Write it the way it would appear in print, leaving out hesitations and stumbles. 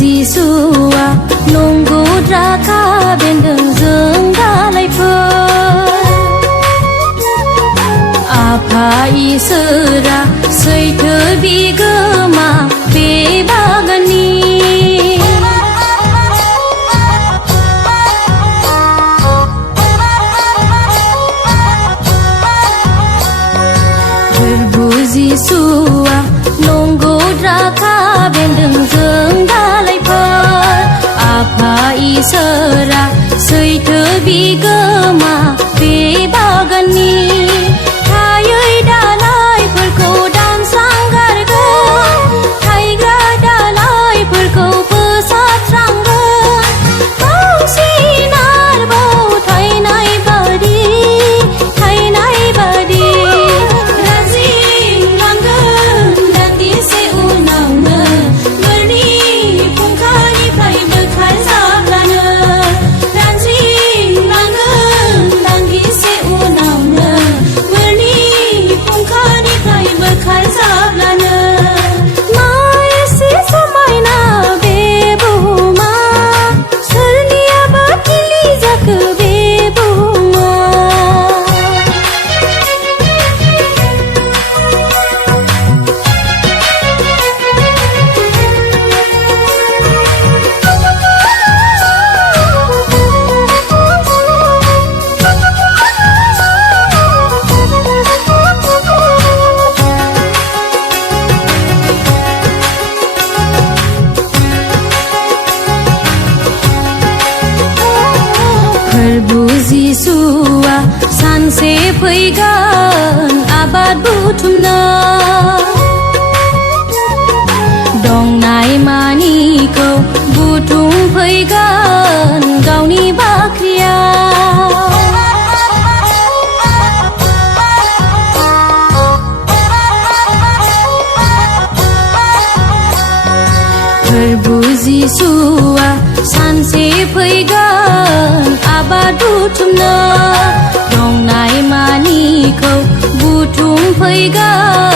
जिसुआ नंगौद्रा खाबेन्दों जों दालायफोर आफा इसोरा सैथो बिगोमा बे बागाननि फोरबु जिसुआ नंगौद्रा खाबेन्दों जों दालायफोर आफा इसोरा सैथो बिगोमा बे बागाननि थायै दालायफोरखौ दानस्रांगारगोन थायग्रा दालायफोरखौ फोसाबस्रांगोन बांसिन आरोबाव थायनाय बादि राजिलांगोन दान्दिसे उनावनो बोरनि फुंखानिफ्राय बोखारजाब्लानो राजिलांगोन दान्दिसे उनावनो बोरनि फुंखानिफ्राय बोखारजाब्लानो मा एसे समायना बे बुहुमा सोरनियाबा थिलि जाखो बे बुहुमा फोरबु जिसुआ सानसे फैगोन आबाद बुथुमनो दंनाय मानिखौ बुथुमफैगोन गावनि बाख्रियाव फोरबु जिसुआ सानसे फैगोन आबाद बुथुमनो दंनाय मानिखौ बुथुमफैगोन